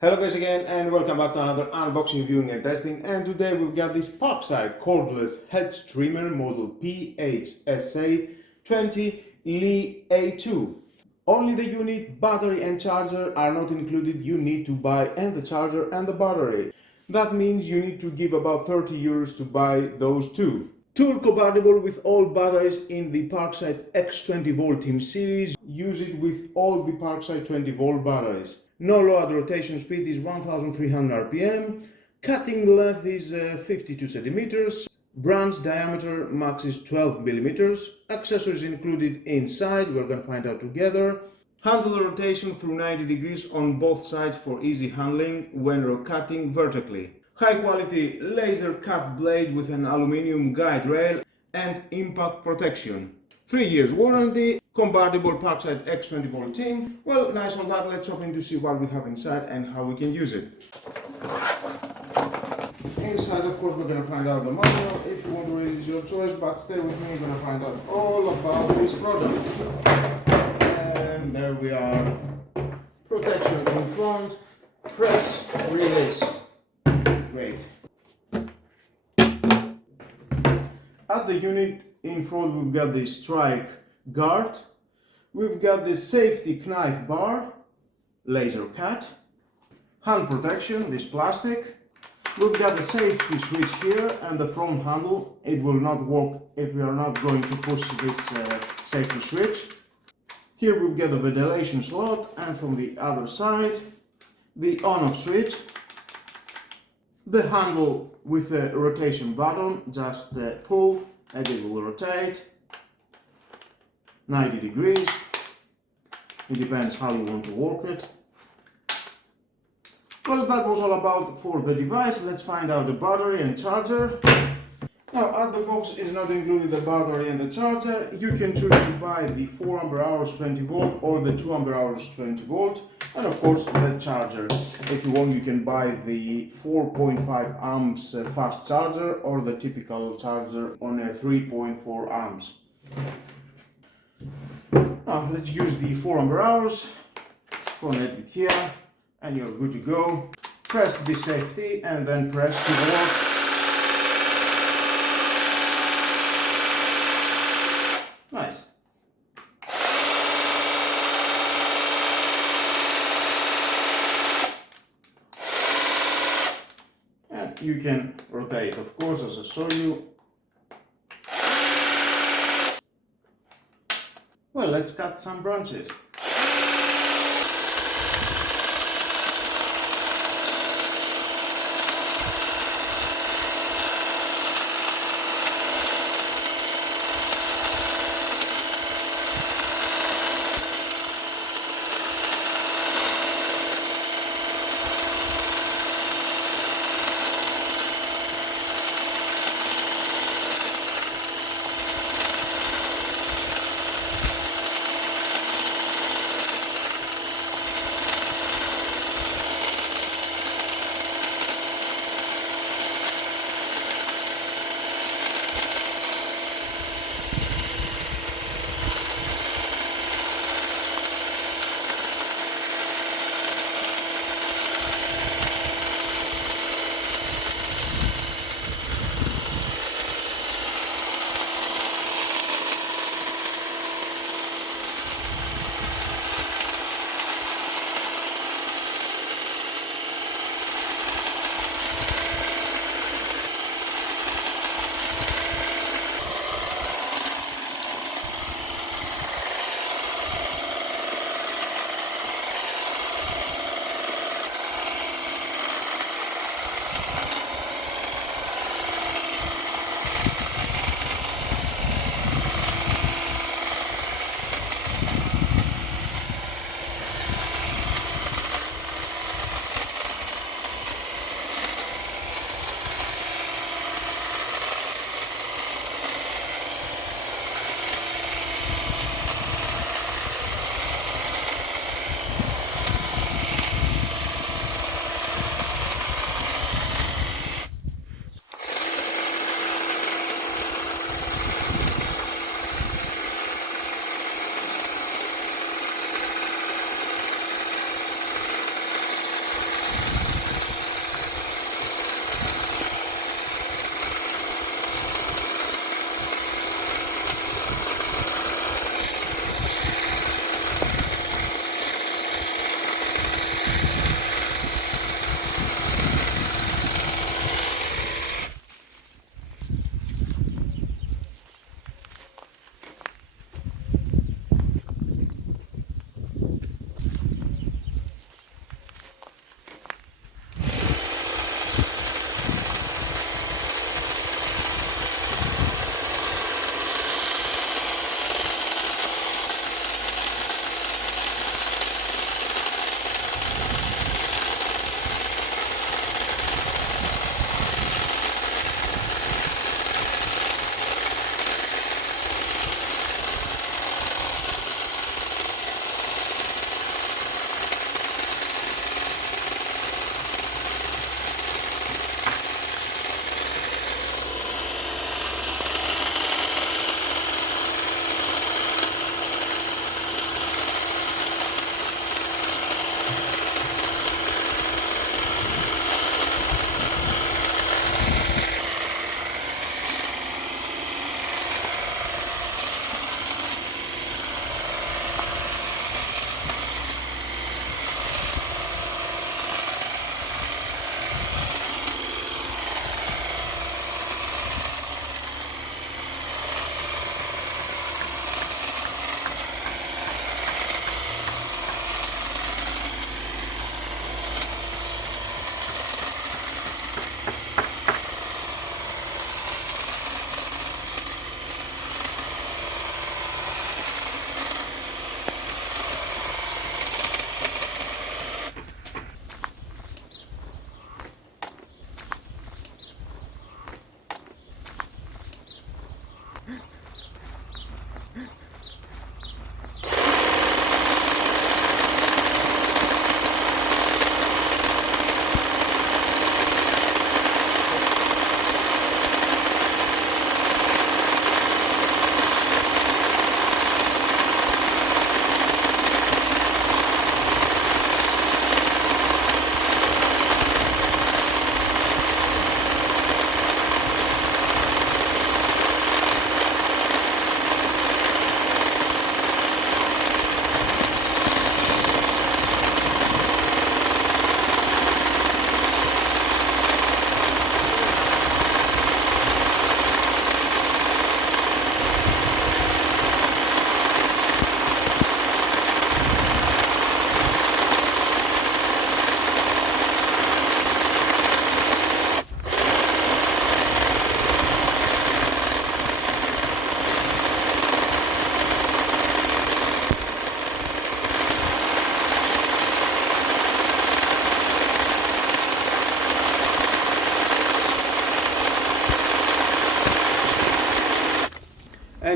Hello guys again and welcome back to another unboxing, viewing and testing, and today we've got this Parkside Cordless Hedge Trimmer model PHSA 20 Li A2. Only the unit, battery and charger are not included. You need to buy and the charger and the battery. That means you need to give about 30 euros to buy those two. Tool compatible with all batteries in the Parkside X20 volt team series. Use it with all the Parkside 20 volt batteries. No load rotation speed is 1300 rpm. Cutting length is 52 centimeters. Branch diameter max is 12 millimeters. Accessories included inside, we're going to find out together. Handle rotation through 90 degrees on both sides for easy handling when cutting vertically. High quality laser cut blade with an aluminium guide rail and impact protection. 3 years warranty, compatible Parkside X20 volt team. Well, nice on that. Let's open to see what we have inside and how we can use it. Inside, of course, we're going to find out the manual. If you want to read it, it's your choice, but stay with me. We're going to find out all about this product. And there we are. Protection in front, press, release. Great. At the unit in front, we've got the strike guard. We've got the safety knife bar, laser cut, hand protection, this plastic. We've got the safety switch here and the front handle. It will not work if we are not going to push this safety switch. Here we've got the ventilation slot, and from the other side, the on-off switch. The handle with the rotation button, just pull and it will rotate 90 degrees. It depends how you want to work it. Well, that was all about for the device. Let's find out the battery and charger. Now, at the box is not included the battery and the charger. You can choose to buy the 4 ampere hours 20 volt or the 2 ampere hours 20 volt, and of course the charger. If you want, you can buy the 4.5 amps fast charger or the typical charger on a 3.4 amps. Now let's use the 4 ampere hours. Connect it here and you're good to go. Press the safety and then press to work. Nice. And you can rotate, of course, as I showed you. Well, let's cut some branches.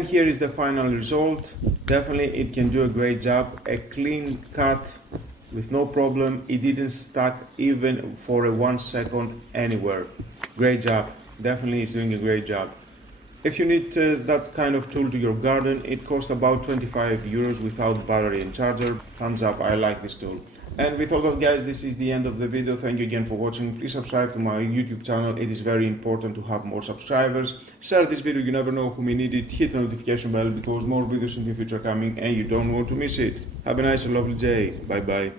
And here is the final result. Definitely it can do a great job. A clean cut with no problem. It didn't stuck even for a 1 second anywhere. Great job. Definitely it's doing a great job. If you need that kind of tool to your garden, it costs about 25 euros without battery and charger. Thumbs up, I like this tool. And with all that, guys, this is the end of the video. Thank you again for watching. Please subscribe to my YouTube channel. It is very important to have more subscribers. Share this video, you never know who may need it. Hit the notification bell because more videos in the future are coming and you don't want to miss it. Have a nice and lovely day. Bye bye.